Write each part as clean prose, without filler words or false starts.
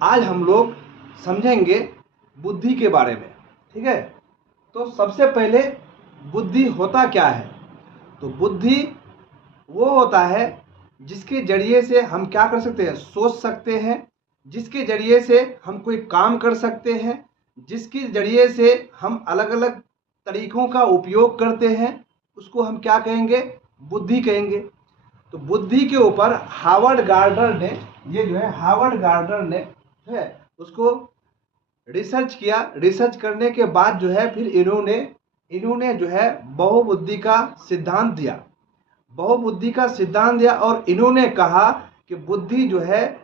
आज हम लोग समझेंगे बुद्धि के बारे में। ठीक है, तो सबसे पहले बुद्धि होता क्या है? तो बुद्धि वो होता है जिसके जरिए से हम क्या कर सकते हैं, सोच सकते हैं, जिसके जरिए से हम कोई काम कर सकते हैं, जिसके जरिए से हम अलग अलग तरीकों का उपयोग करते हैं, उसको हम क्या कहेंगे, बुद्धि कहेंगे। तो बुद्धि के ऊपर हावर्ड गार्डनर ने, ये जो है हावर्ड गार्डनर ने है उसको रिसर्च किया। रिसर्च करने के बाद जो है फिर इन्होंने जो है बहुबुद्धि का सिद्धांत दिया। बहुबुद्धि का सिद्धांत दिया और इन्होंने कहा कि बुद्धि जो है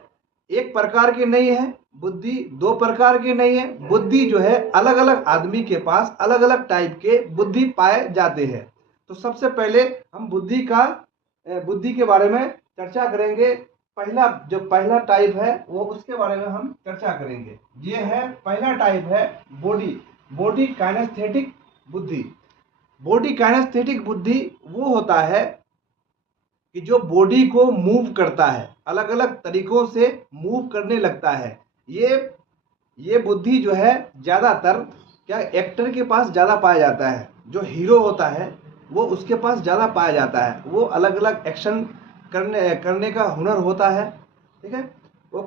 एक प्रकार की नहीं है, बुद्धि दो प्रकार की नहीं है, बुद्धि जो है अलग अलग आदमी के पास अलग अलग टाइप के बुद्धि पाए जाते हैं। तो सबसे पहले हम बुद्धि के बारे में चर्चा करेंगे। पहला टाइप है वो, उसके बारे में हम चर्चा करेंगे। ये है पहला टाइप है बॉडी काइनेस्थेटिक बुद्धि। बॉडी काइनेस्थेटिक बुद्धि वो होता है कि जो बॉडी को मूव करता है, अलग अलग तरीकों से मूव करने लगता है। ये बुद्धि जो है ज़्यादातर क्या एक्टर के पास ज़्यादा पाया जाता है। जो हीरो होता है वो उसके पास ज़्यादा पाया जाता है। वो अलग अलग एक्शन करने का हुनर होता है। ठीक है, वो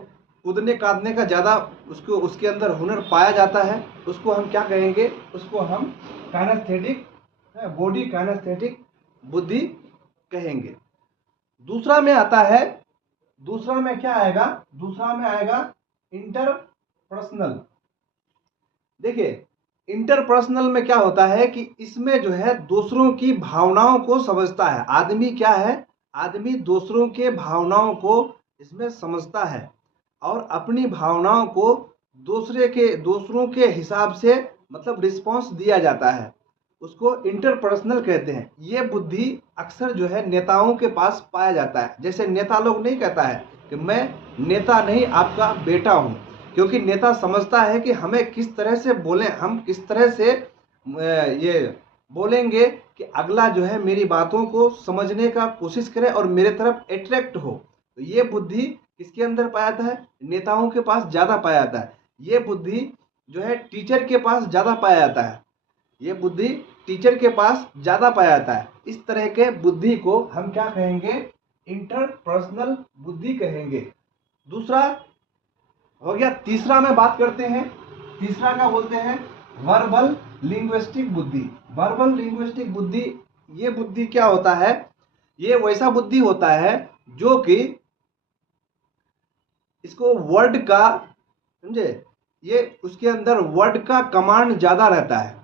कूदने कादने का ज़्यादा उसके अंदर हुनर पाया जाता है। उसको हम क्या कहेंगे, उसको हम काइनेस्थेटिक बॉडी काइनेस्थेटिक बुद्धि कहेंगे। दूसरा में क्या आएगा, दूसरा में आएगा इंटरपर्सनल। देखिए, इंटरपर्सनल में क्या होता है कि इसमें जो है दूसरों की भावनाओं को समझता है। आदमी क्या है, आदमी दूसरों के भावनाओं को इसमें समझता है और अपनी भावनाओं को दूसरों के हिसाब से मतलब रिस्पॉन्स दिया जाता है। उसको इंटरपर्सनल कहते हैं। ये बुद्धि अक्सर जो है नेताओं के पास पाया जाता है। जैसे नेता लोग नहीं कहता है कि मैं नेता नहीं आपका बेटा हूँ, क्योंकि नेता समझता है कि हमें किस तरह से बोलें, हम किस तरह से ये बोलेंगे कि अगला जो है मेरी बातों को समझने का कोशिश करे और मेरे तरफ अट्रैक्ट हो। तो ये बुद्धि किसके अंदर पाया जाता है, नेताओं के पास ज़्यादा पाया जाता है। ये बुद्धि जो है टीचर के पास ज़्यादा पाया जाता है। ये बुद्धि टीचर के पास ज़्यादा पाया जाता है। इस तरह के बुद्धि को हम क्या कहेंगे, इंटरपर्सनल बुद्धि कहेंगे। दूसरा हो गया। तीसरा में बात करते हैं। तीसरा क्या बोलते हैं, वर्बल लिंग्विस्टिक बुद्धि। वर्बल लिंग्विस्टिक बुद्धि, ये बुद्धि क्या होता है, ये वैसा बुद्धि होता है जो कि इसको वर्ड का, समझे, ये उसके अंदर वर्ड का कमांड ज़्यादा रहता है।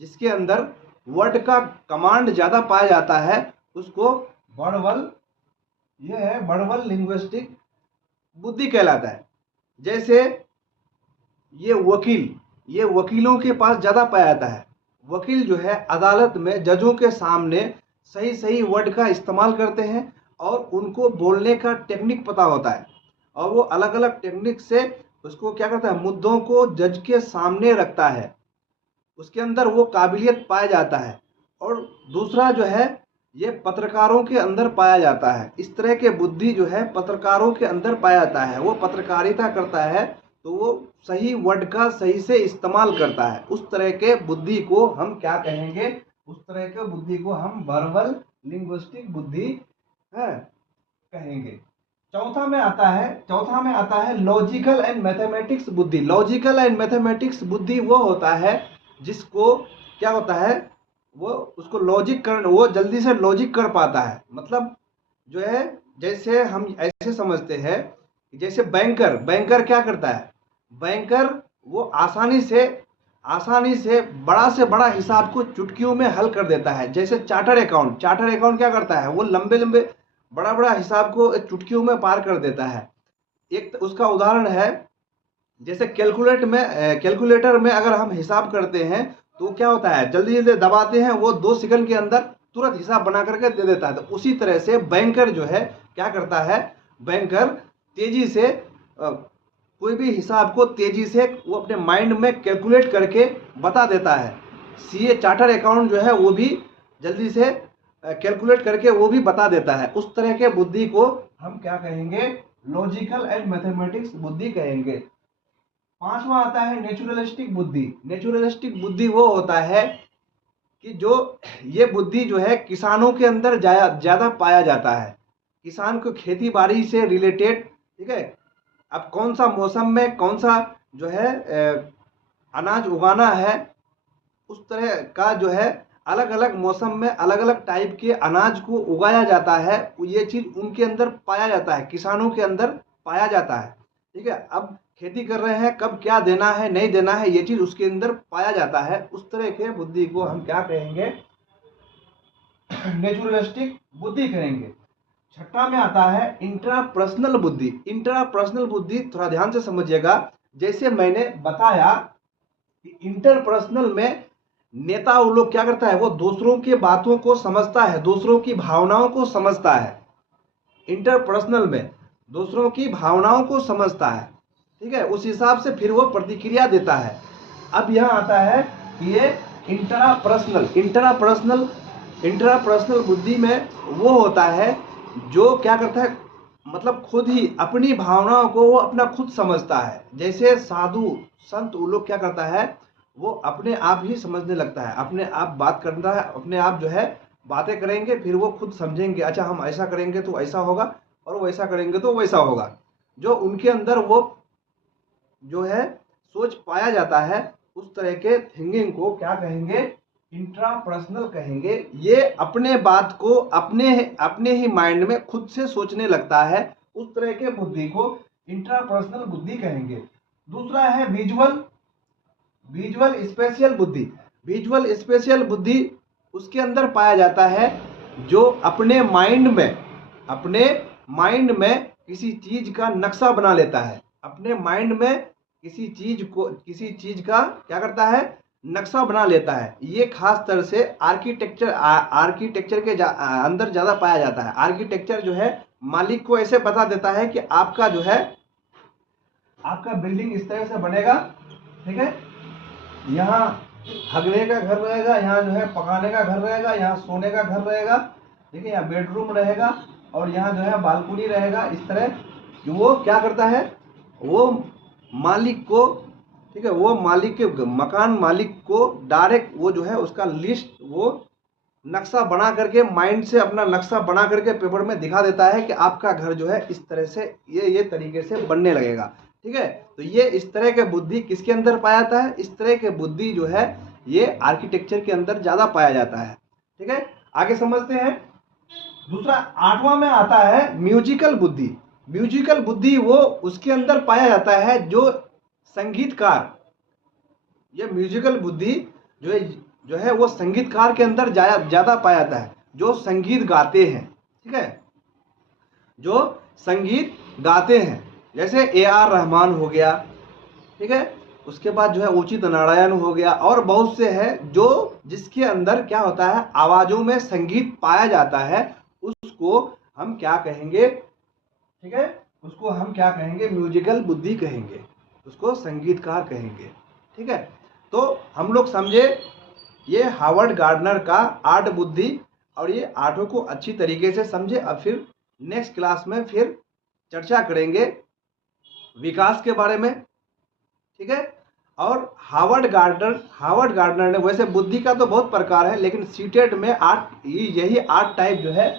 जिसके अंदर वर्ड का कमांड ज़्यादा पाया जाता है उसको वर्बल लिंग्विस्टिक बुद्धि कहलाता है। जैसे ये वकीलों के पास ज़्यादा पाया जाता है। वकील जो है अदालत में जजों के सामने सही सही वर्ड का इस्तेमाल करते हैं और उनको बोलने का टेक्निक पता होता है और वो अलग अलग टेक्निक से उसको क्या करता है, मुद्दों को जज के सामने रखता है। उसके अंदर वो काबिलियत पाया जाता है। और दूसरा जो है ये पत्रकारों के अंदर पाया जाता है। इस तरह के बुद्धि जो है पत्रकारों के अंदर पाया जाता है। वो पत्रकारिता करता है तो वो सही वर्ड का सही से इस्तेमाल करता है। उस तरह के बुद्धि को हम क्या कहेंगे, उस तरह के बुद्धि को हम वर्बल लिंग्विस्टिक बुद्धि कहेंगे। चौथा में आता है लॉजिकल एंड मैथमेटिक्स बुद्धि। लॉजिकल एंड मैथमेटिक्स बुद्धि वो होता है जिसको क्या होता है, वो उसको वो जल्दी से लॉजिक कर पाता है। मतलब जो है, जैसे हम ऐसे समझते हैं, जैसे बैंकर क्या करता है, बैंकर वो आसानी से बड़ा से बड़ा हिसाब को चुटकियों में हल कर देता है। जैसे चार्टर अकाउंट क्या करता है, वो लंबे बड़ा बड़ा हिसाब को चुटकियों में पार कर देता है। एक उसका उदाहरण है, जैसे कैलकुलेटर में अगर हम हिसाब करते हैं तो क्या होता है, जल्दी दबाते हैं, वो 2 सेकंड के अंदर तुरंत हिसाब बना करके दे देता है। तो उसी तरह से बैंकर जो है क्या करता है, बैंकर तेजी से कोई भी हिसाब को तेजी से वो अपने माइंड में कैलकुलेट करके बता देता है। सीए चार्टर अकाउंट जो है वो भी जल्दी से कैलकुलेट करके वो भी बता देता है। उस तरह के बुद्धि को हम क्या कहेंगे, लॉजिकल एंड मैथमेटिक्स बुद्धि कहेंगे। पांचवा आता है नेचुरलिस्टिक बुद्धि। नेचुरलिस्टिक बुद्धि वो होता है कि जो ये बुद्धि जो है किसानों के अंदर ज़्यादा पाया जाता है। किसान को खेती बाड़ी से रिलेटेड, ठीक है, अब कौन सा मौसम में कौन सा जो है अनाज उगाना है, उस तरह का जो है अलग अलग मौसम में अलग अलग टाइप के अनाज को उगाया जाता है। ये चीज़ उनके अंदर पाया जाता है, किसानों के अंदर पाया जाता है। ठीक है, अब खेती कर रहे हैं, कब क्या देना है नहीं देना है ये चीज़ उसके अंदर पाया जाता है। उस तरह के बुद्धि को हम क्या कहेंगे? नेचुरलिस्टिक बुद्धि कहेंगे। छठा में आता है इंट्रापर्सनल बुद्धि। इंट्रापर्सनल बुद्धि थोड़ा ध्यान से समझिएगा। जैसे मैंने बताया कि इंटरपर्सनल में नेता वो लोग क्या करता है, वो दूसरों की बातों को समझता है, दूसरों की भावनाओं को समझता है। इंटरपर्सनल में दूसरों की भावनाओं को समझता है, ठीक है, उस हिसाब से फिर वो प्रतिक्रिया देता है। अब यहाँ आता है कि ये इंट्रापर्सनल बुद्धि में वो होता है जो क्या करता है, मतलब खुद ही अपनी भावनाओं को वो अपना खुद समझता है। जैसे साधु संत वो लोग क्या करता है, वो अपने आप ही समझने लगता है, अपने आप बात करता है, अपने आप जो है बातें करेंगे, फिर वो खुद समझेंगे, अच्छा हम ऐसा करेंगे तो ऐसा होगा और वैसा करेंगे तो वैसा होगा। जो उनके अंदर वो जो है सोच पाया जाता है, उस तरह के थिंकिंग को क्या कहेंगे? इंट्रापर्सनल कहेंगे। ये अपने बात को अपने ही माइंड में खुद से सोचने लगता है, उस तरह के बुद्धि को इंट्रापर्सनल बुद्धि कहेंगे। दूसरा है विजुअल स्पेशियल बुद्धि। विजुअल स्पेशियल बुद्धि उसके अंदर पाया जाता है जो अपने माइंड में किसी चीज का नक्शा बना लेता है। अपने माइंड में किसी चीज का क्या करता है, नक्शा बना लेता है। ये खास तरह से आर्किटेक्चर के अंदर ज़्यादा पाया जाता है। आर्किटेक्चर जो है मालिक को ऐसे बता देता है कि आपका जो है आपका बिल्डिंग इस तरह से बनेगा, ठीक है, यहाँ हगने का घर रहेगा, यहाँ जो है पकाने का घर रहेगा, यहाँ सोने का घर रहेगा, ठीक है, यहाँ बेडरूम रहेगा और यहाँ जो है बालकनी रहेगा। इस तरह जो वो क्या करता है, वो मालिक को, ठीक है, वो मालिक के मकान मालिक को डायरेक्ट वो जो है उसका लिस्ट, वो नक्शा बना करके माइंड से अपना नक्शा बना करके पेपर में दिखा देता है कि आपका घर जो है इस तरह से ये तरीके से बनने लगेगा। ठीक है, तो ये इस तरह के बुद्धि किसके अंदर पाया जाता है? इस तरह के बुद्धि जो है ये आर्किटेक्चर के अंदर ज़्यादा पाया जाता है। ठीक है, आगे समझते हैं। दूसरा आठवां में आता है म्यूजिकल बुद्धि। म्यूजिकल बुद्धि वो उसके अंदर पाया जाता है जो संगीतकार, ये म्यूजिकल बुद्धि जो है वो संगीतकार के अंदर ज़्यादा पाया जाता है, जो संगीत गाते हैं। ठीक है, जो संगीत गाते हैं, जैसे AR रहमान हो गया, ठीक है, उसके बाद जो है उचित नारायण हो गया और बहुत से हैं जो जिसके अंदर क्या होता है, आवाज़ों में संगीत पाया जाता है, उसको हम क्या कहेंगे? ठीक है, उसको हम क्या कहेंगे? म्यूजिकल बुद्धि कहेंगे, उसको संगीतकार कहेंगे। ठीक है, तो हम लोग समझे ये हावर्ड गार्डनर का 8 बुद्धि, और ये आठों को अच्छी तरीके से समझे। अब फिर नेक्स्ट क्लास में फिर चर्चा करेंगे विकास के बारे में। ठीक है, और हावर्ड गार्डनर ने, वैसे बुद्धि का तो बहुत प्रकार है, लेकिन सीटेट में यही 8 टाइप जो है,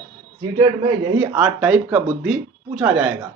सीटेट में यही 8 टाइप का बुद्धि पूछा जाएगा।